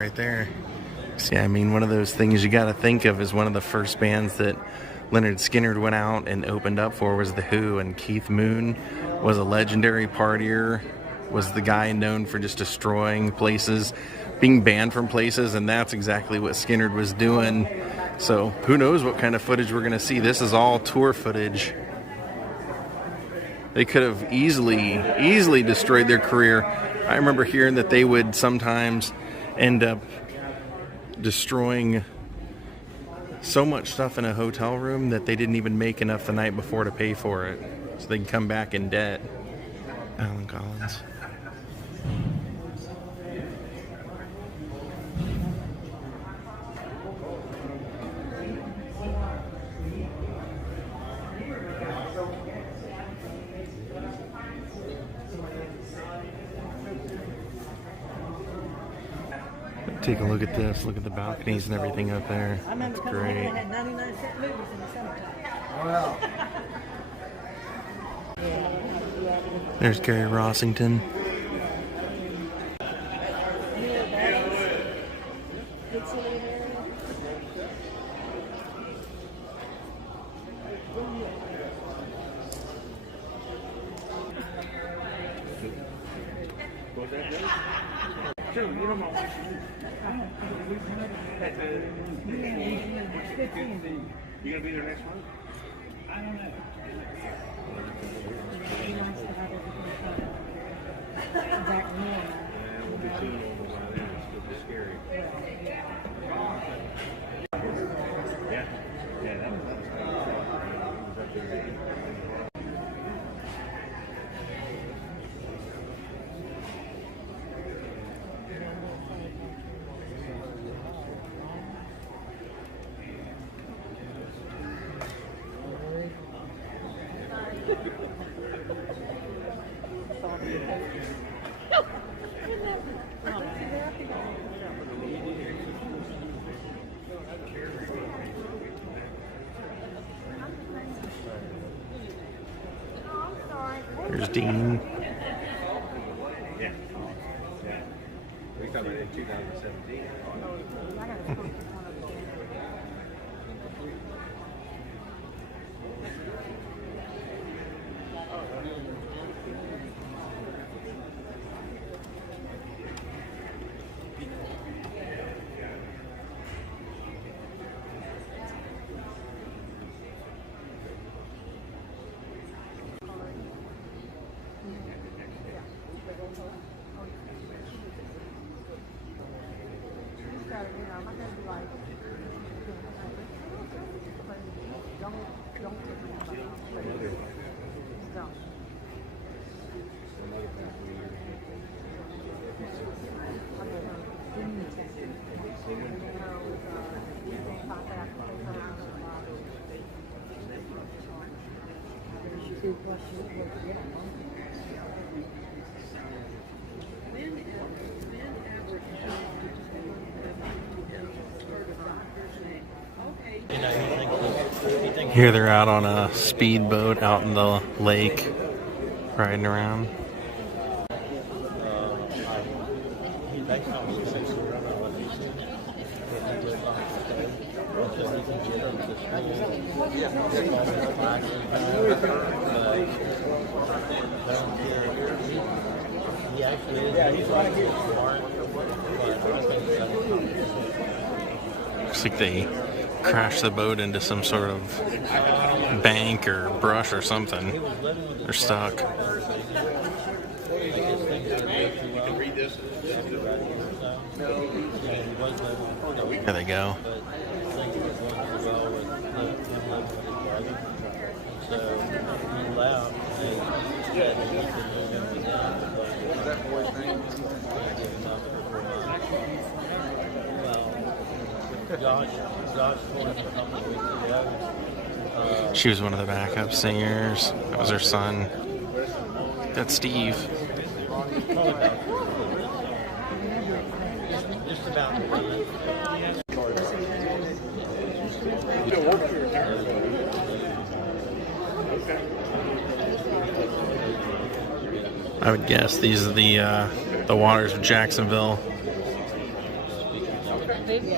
Right there. See, I mean, one of those things you got to think of as one of the first bands that Leonard Skinner went out and opened up for was The Who, and Keith Moon was a legendary partier, was the guy known for just destroying places, being banned from places, and that's exactly what SKYNYRD was doing. So who knows what kind of footage we're going to see. This is all tour footage. They could have easily destroyed their career. I remember hearing that they would sometimes end up destroying so much stuff in a hotel room that they didn't even make enough the night before to pay for it, so they can come back in debt. Alan Collins. Take a look at this. Look at the balconies and everything up there. That's great. There's Gary Rossington. You gonna be there next month? I don't know. We'll be seeing all those out there. It's still scary. Yeah. Yeah, that was up there. There's Dean. Yeah. We come in 2017. Here they're out on a speedboat out in the lake, riding around. Looks like they crashed the boat into some sort of bank or brush or something. They're stuck. There they go. She was one of the backup singers. That was her son. That's Steve. I would guess these are the waters of Jacksonville. Baby.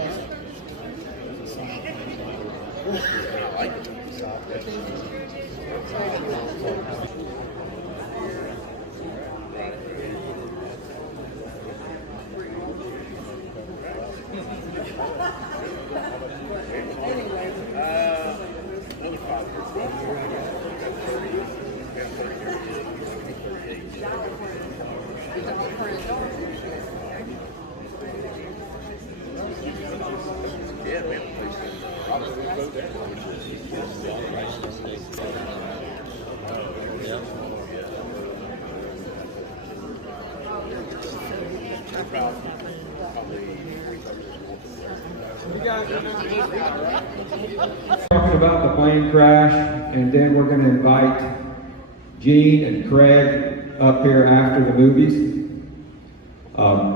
Talking about the plane crash, and then we're going to invite Gene and Craig up here after the movies.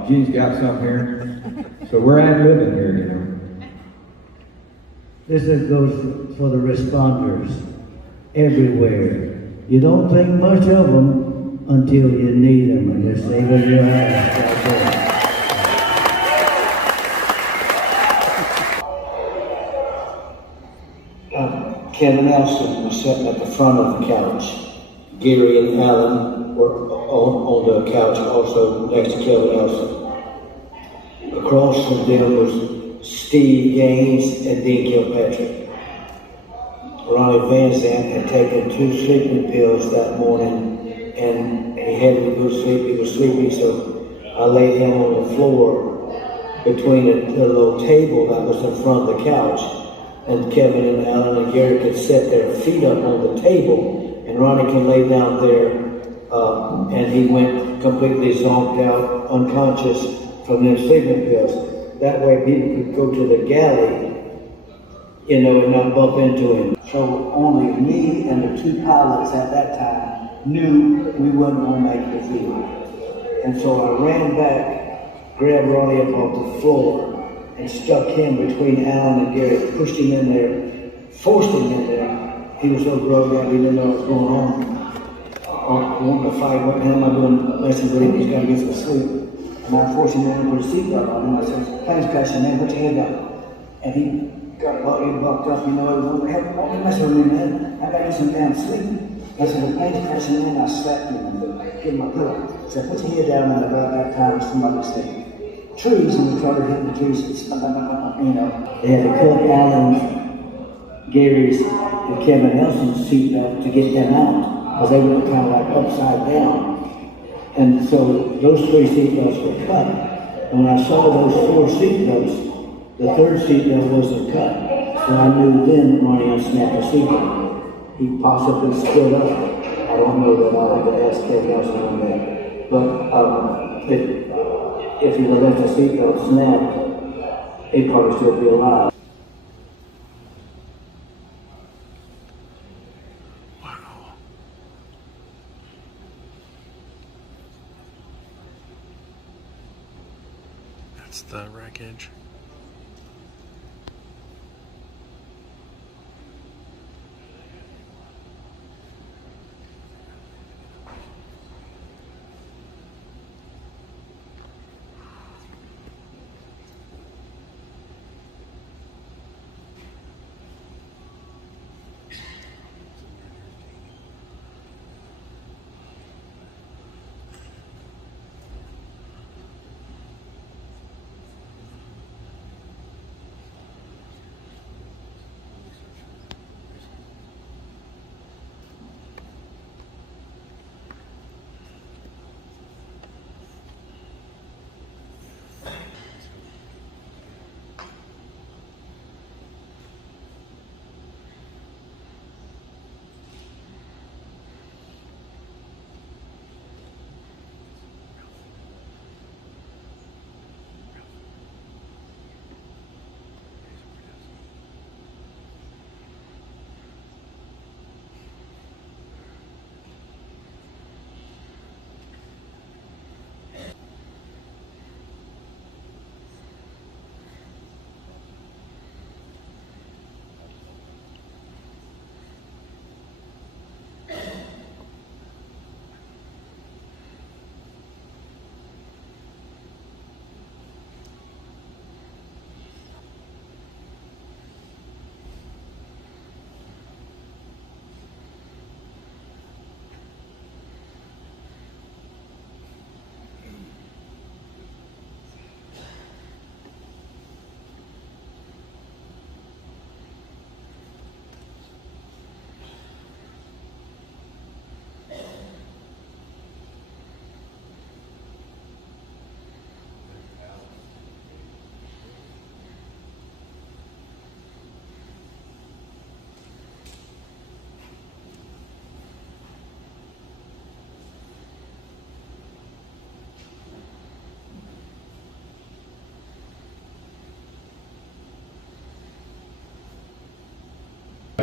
Gene's got something here, so we're ad-libbing here, you know. This goes for the responders everywhere. You don't think much of them until you need them, and they're saving your ass right there. Kevin Elson was sitting at the front of the couch. Gary and Alan were on the couch also next to Kevin Elson. Across from them was Steve Gaines and Dean Kilpatrick. Ronnie Van Zant had taken 2 sleeping pills that morning and he had to go to sleep. He was sleepy, so I laid him on the floor between the little table that was in front of the couch. And Kevin and Alan and Gary could set their feet up on the table, and Ronnie can lay down there, and he went completely zonked out, unconscious from their sleeping pills. That way people could go to the galley, you know, and not bump into him. So only me and the 2 pilots at that time knew we wasn't going to make the field. And so I ran back, grabbed Ronnie up off the floor, and stuck him between Alan and Gary, pushed him in there, forced him in there. He was so grown up, he didn't know what was going on. Wanting to fight, what the hell am I doing? Less than believe he's going to get some sleep. And I forced him in and put a seatbelt on him. I said, plane's crashing, man, put your head up. And he got bucked up, you know, he was over, hey, don't mess with me, man. I got you some damn sleep. I said, the plane's crashing in, I slapped him and gave him a pillow. I said, put your head down, and about that time, somebody said, trees, and we started hitting the trees, you know. They had to cut Alan, Gary's, and Kevin Elson's seatbelt to get them out, because they were kind of like upside down. And so those 3 seatbelts were cut. And when I saw those 4 seatbelts, the 3rd seatbelt wasn't cut. So I knew then Ronnie unsnapped the seatbelt. He possibly stood up. I don't know that I had to ask Kevin Elson on that. But if he let the seatbelt snap, he'd probably still be alive. Wow. That's the wreckage.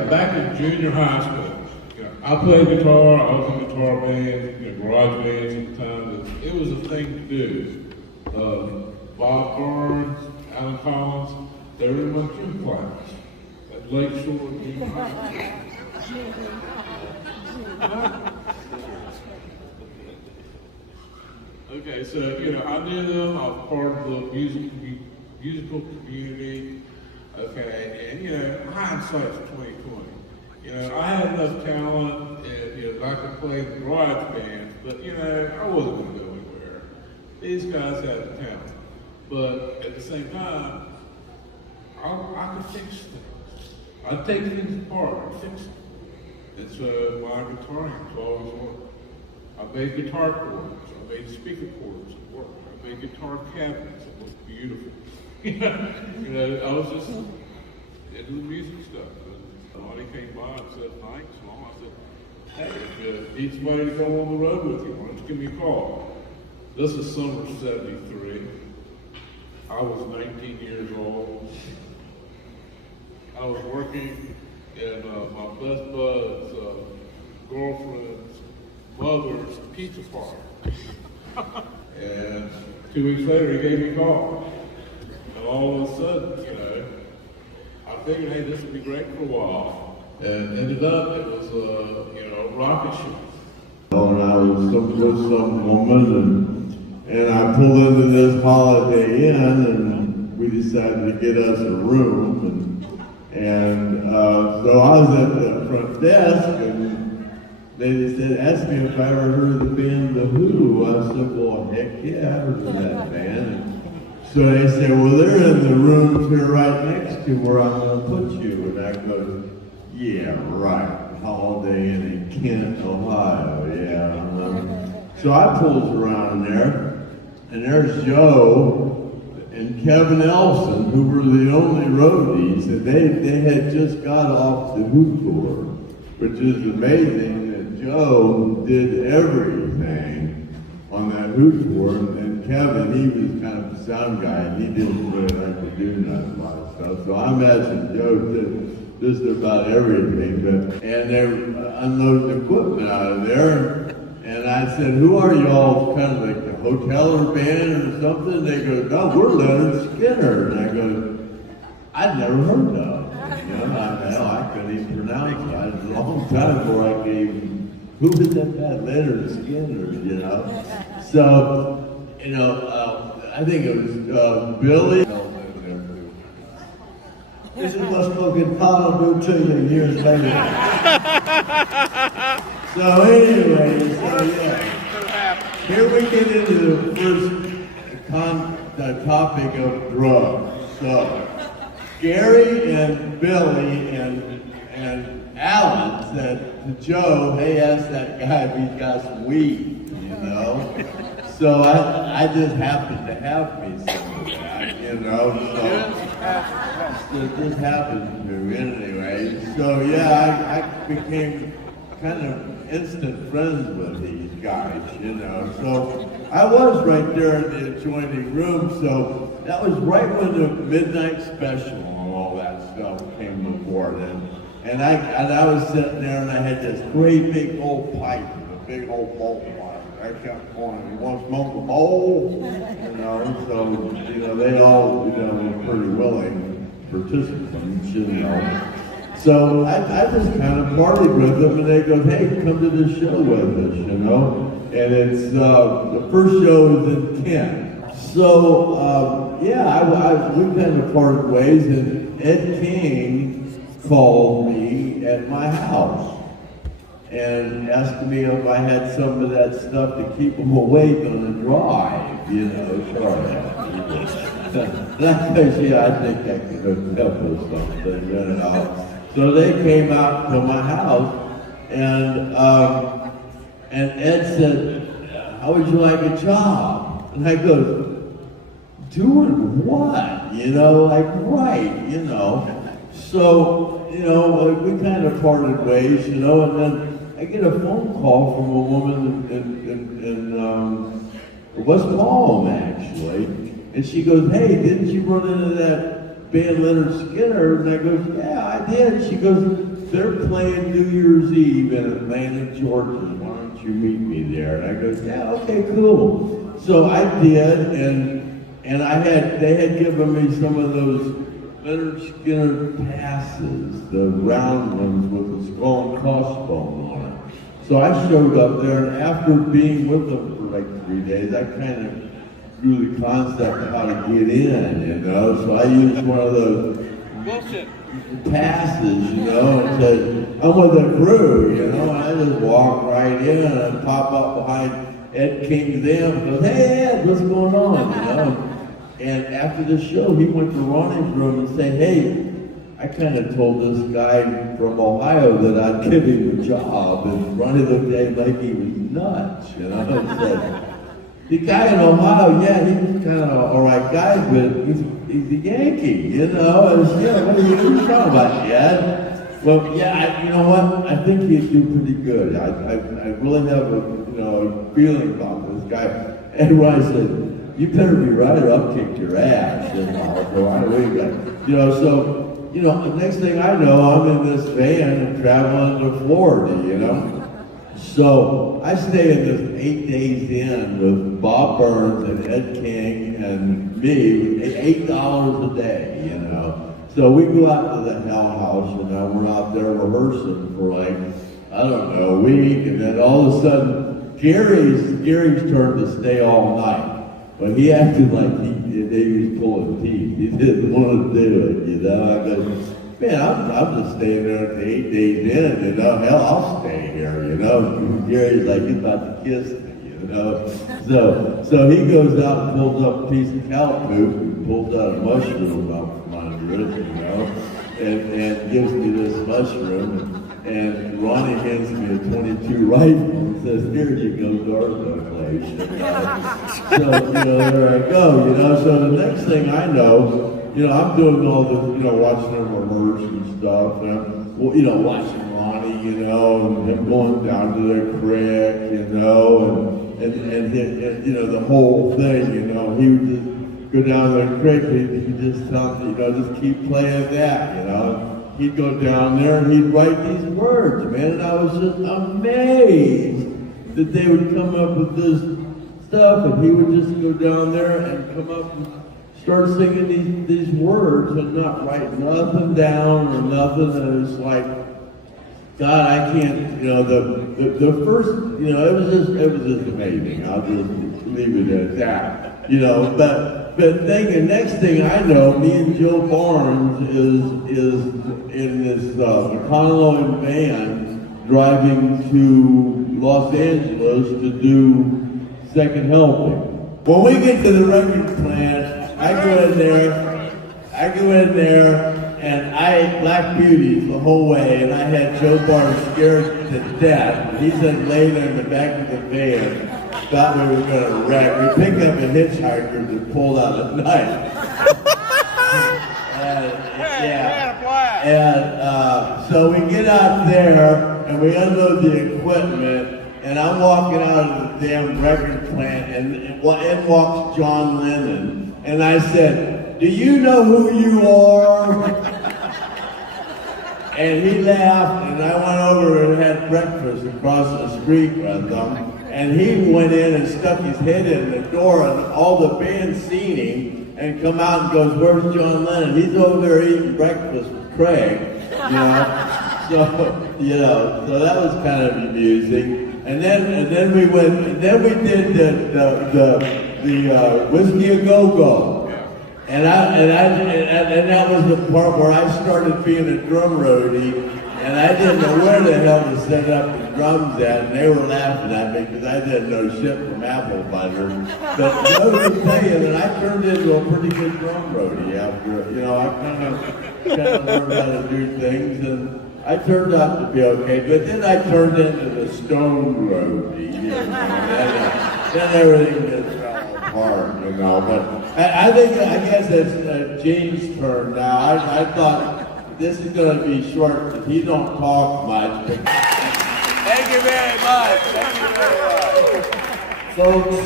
back in junior high school, I played guitar. I was in guitar bands, garage bands at the time. It was a thing to do. Bob Barnes, Alan Collins, they were in my gym class at Lakeshore Junior High. Okay, so I knew them. I was part of the musical community. Okay, and hindsight's 2020. I had enough talent, and I could play in the garage bands, but I wasn't going to go anywhere. These guys had the talent, but at the same time, I could fix things. I'd take things apart and fix them. And so my guitar amps always worked. I made guitar cords. I made speaker cords that work. I made guitar cabinets that look beautiful. I was just into the music stuff. And somebody came by and said, "Thanks, Mom." I said, "Hey, if you need somebody to go on the road with you, why don't you give me a call?" This is summer '73. I was 19 years old. I was working in my best bud's girlfriend's mother's pizza party. And 2 weeks later, he gave me a call. And all of a sudden, I figured, hey, this would be great for a while. And ended up, it was a rocket ship. And I was with some woman, and I pulled into this Holiday Inn, and we decided to get us a room. And so I was at the front desk, and they said, asked me if I ever heard of the band The Who. I said, well, heck yeah, I heard of that band. And so they said, well, they're in the rooms here right next to where I'm going to put you. And I go, yeah, right. Holiday Inn in Kent, Ohio, yeah. So I pulls around there, and there's Joe and Kevin Elson, who were the only roadies, and they had just got off the Who tour, which is amazing that Joe did everything on that Who tour, and Kevin, he was kind of a sound guy, and he didn't really like to do nothing about stuff. So I imagine Joe did just about everything, and they're unloading equipment out of there. And I said, who are y'all? Kind of like the hoteler band or something? They go, no, we're Leonard Skinner. And I go, I'd never heard of them. I couldn't even pronounce it. It was a long time before I could even, who was that guy? Leonard Skinner, So, I think it was Billy. This is what's spoken Father do to you years later. So anyway, here we get into the first topic of drugs. So Gary and Billy and Alan said to Joe, hey, ask that guy if he's got some weed, So I just happened to have me some of that, so it just happened to anyway. So yeah, I became kind of instant friends with these guys, So I was right there in the adjoining room, so that was right when the midnight special and all that stuff came before then. And I was sitting there and I had this great big old pipe, a big old bowl pipe. I kept going, you want to smoke a bowl? So, they all, were pretty willing participants, So I just kind of partied with them, and they go, hey, come to this show with us, And it's, the first show is in Kent. So, we kind of parted ways, and Ed King called me at my house and asked me if I had some of that stuff to keep them awake on the drive, sorry. I think I could hook up with something, So they came out to my house, and Ed said, how would you like a job? And I go, doing what? So, we kind of parted ways, and then I get a phone call from a woman in West Palm, actually, and she goes, hey, didn't you run into that band Leonard Skinner? And I goes, yeah, I did. She goes, they're playing New Year's Eve in Atlanta, Georgia. Why don't you meet me there? And I go, yeah, okay, cool. So I did, and they had given me some of those Leonard Skinner passes, the round ones with the skull and crossbone on it. So I showed up there, and after being with them for like 3 days, I kind of grew the concept of how to get in, you know? So I used one of those passes, you know, and said, I'm with the crew, you know, and I just walk right in and pop up behind Ed King's amp and goes, hey Ed, what's going on, you know? And after the show, he went to Ronnie's room and said, hey, I kind of told this guy from Ohio that I'd give him a job, and Ronnie looked at him like he was nuts, you know, and said, the guy in Ohio, yeah, he was kind of all right guy, but he's a Yankee, you know, and yeah, what are you talking about, Dad? Well, yeah, you know what, I think he'd do pretty good. I really have a feeling about this guy. And Ronnie said, you better be right or I'll kick your ass. And I'll go, I so, the next thing I know, I'm in this van and traveling to Florida, you know. So I stay in this 8 days in with Bob Burns and Ed King and me, $8 a day, you know. So we go out to the Hell House, you know, we're out there rehearsing for like, I don't know, a week, and then all of a sudden, Gary's turn to stay all night. But he acted like he was pulling teeth. He didn't want to do it, you know. I go, man, I'm just staying there at the 8 days in, you know. Hell, I'll stay here, you know. Gary's like, he's about to kiss me, you know. So he goes out and pulls up a piece of cow poop and pulls out a mushroom out from under it, you know, and gives me this mushroom. And Ronnie hands me a 22 rifle and says, here you go, Darko place. So, there I go, So the next thing I know, I'm doing all the, watching them rehearse and stuff. And I'm, watching Ronnie, and him going down to the creek, and the whole thing, he would just go down to the creek, he'd just tell me, just keep playing that, He'd go down there and he'd write these words, man, and I was just amazed that they would come up with this stuff, and he would just go down there and come up and start singing these words and not write nothing down or nothing, and it's like, God, I can't, the first, it was just amazing. I'll just leave it at that, But next thing I know, me and Joe Barnes is in this McConnell van driving to Los Angeles to do Second Helping. When we get to the record plant, I go in there, and I ate Black Beauties the whole way, and I had Joe Barnes scared to death. He said lay there in the back of the van. Thought we were going to wreck. We picked up a hitchhiker that pulled out a knife. So we get out there and we unload the equipment, and I'm walking out of the damn record plant, and in walks John Lennon. And I said, do you know who you are? And he laughed, and I went over and had breakfast across the street with him. And he went in and stuck his head in the door, and all the band seen him and come out and goes, where's John Lennon? He's over there eating breakfast with Craig, So that was kind of amusing. And then we did the Whiskey A Go-Go. And that was the part where I started being a drum roadie, and I didn't know where the hell to set up the drums at, and they were laughing at me because I didn't know shit from apple butter. But I can tell you that I turned into a pretty good drum roadie after, I kind of learned how to do things, and I turned out to be okay. But then I turned into the stone roadie, then everything just fell apart, But I guess it's Gene's turn now. I thought this is going to be short because he don't talk much. Thank you very much. Folks,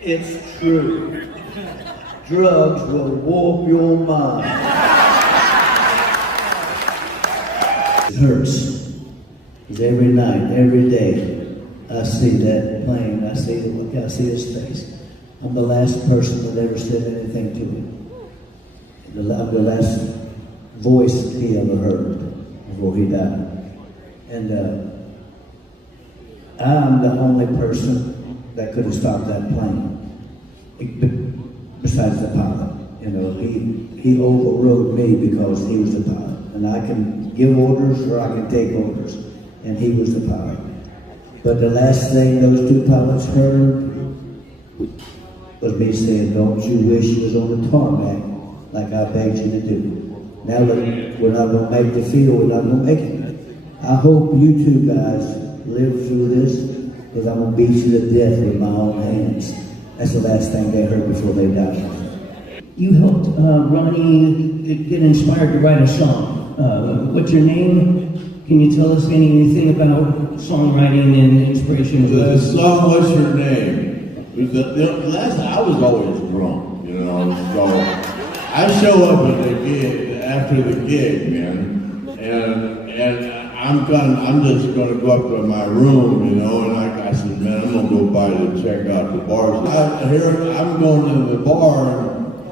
it's true. Drugs will warp your mind. hurts. Because every night, every day, I see that plane, I see the look, I see his face. I'm the last person that ever said anything to him. I'm the last voice he ever heard before he died. And I'm the only person that could have stopped that plane, besides the pilot. You know, he overrode me because he was the pilot. And I can give orders or I can take orders. And he was the pilot. But the last thing those two pilots heard was me saying, don't you wish you was on the tarmac like I begged you to do. Now that we're not going to make the field, we're not going to make it. I hope you two guys live through this, because I'm going to beat you to death with my own hands. That's the last thing they heard before they died. You helped Ronnie get inspired to write a song. What's your name? Can you tell us anything about songwriting and inspiration? The song, What's Your Name? Last I was always drunk, you know, so I show up at the gig, after the gig, man, and I'm just gonna go up to my room, you know, and I said, man, I'm gonna go by to check out the bars. I'm going to the bar,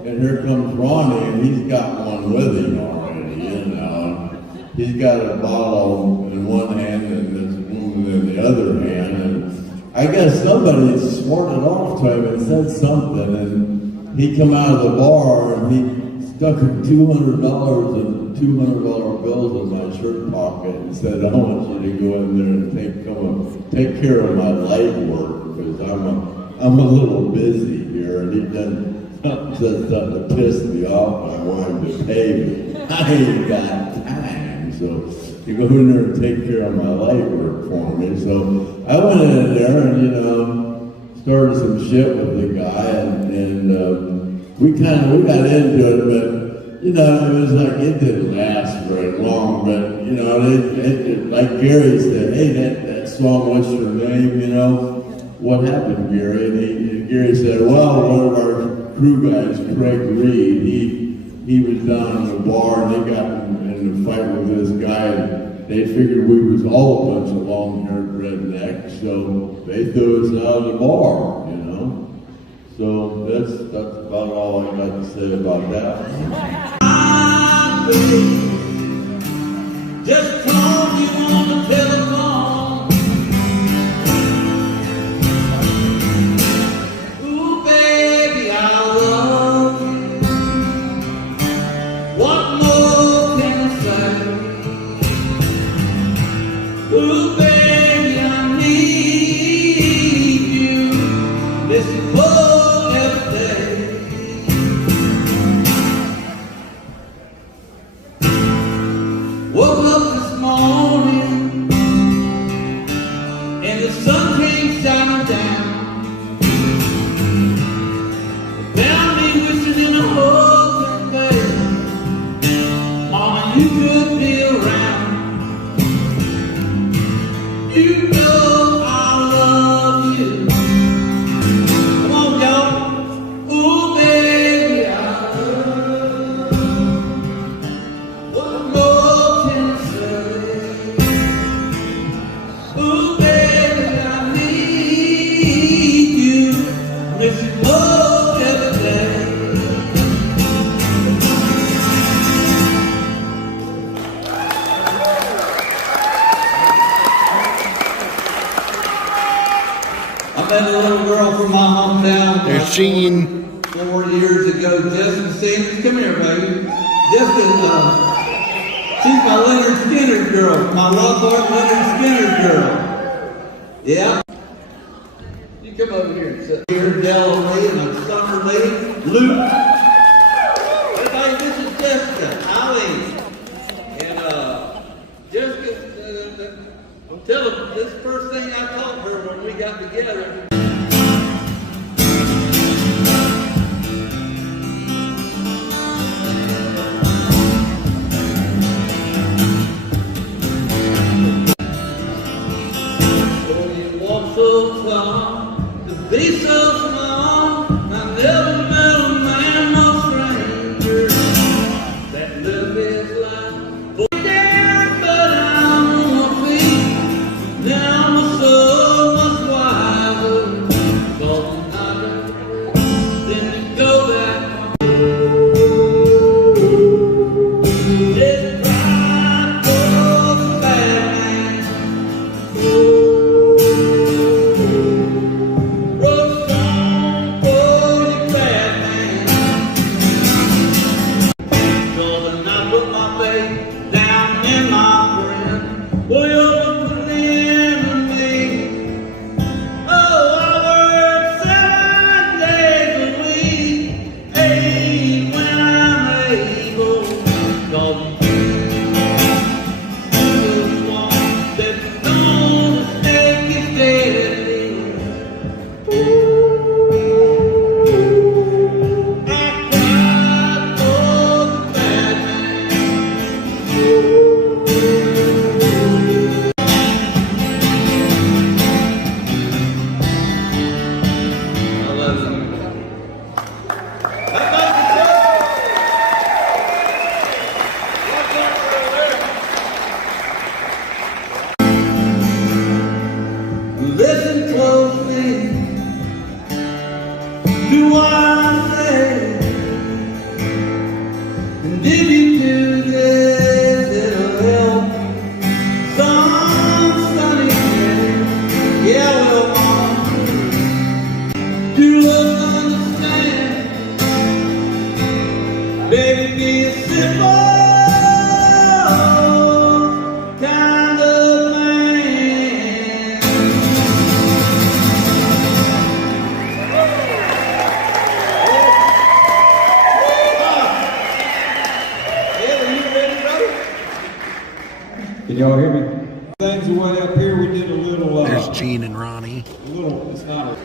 and here comes Ronnie, and he's got one with him already, you know. He's got a bottle in one hand and this woman in the other hand, and I guess somebody smarted off to him and said something, and he come out of the bar and he stuck $200 and $200 bills in my shirt pocket and said, I want you to go in there and take care of my light work, because I'm a little busy here, and he done said something to piss me off, and I want him to pay me. I ain't got time. So you go in there and take care of my light work for me. So I went in there and, you know, started some shit with the guy, and we got into it, but, you know, it was like, it didn't last very long, but, you know, like Gary said, hey, that song, What's Your Name, you know, what happened, Gary? And Gary said, well, one of our crew guys, Craig Reed, he was down in the bar, and they got in a fight with this guy, and they figured we was all a bunch of long-haired rednecks, so they threw us out of the bar, you know. So that's about all I got to say about that. Just call you on the telephone. Ooh, baby, I love you. What more can I say? Ooh, baby, I need you. Listen for every day. Woke up this morning and the sun came shining down. Found me wishing in a hug, baby. Mama, you could be around. You know I love you. Come on, y'all. Ooh, baby, I love you. What more can I say? Ooh, baby, I need you. Miss you more every day. I met a little girl from my hometown. There's Gene. 4 years ago, Justin Stevens. Come here, baby. Justin, she's my Leonard Skinner girl, my love heart Leonard Skinner girl. Yeah. You come over here and sit here, Della Lee, and I'm Summer Lee, Luke. Everybody, this is Jessica, Eileen. And Jessica, I'm telling you, this first thing I taught her when we got together. So come to be so small. I never met a man more stranger that lived his life. For down, but I Listen closely to what I say, and if you do this, it'll help some sunny day. Yeah, well, do love understand? Baby, be a simple kind of man. Can y'all hear me? Things away up here, we did a little, There's Gene and Ronnie. it's not a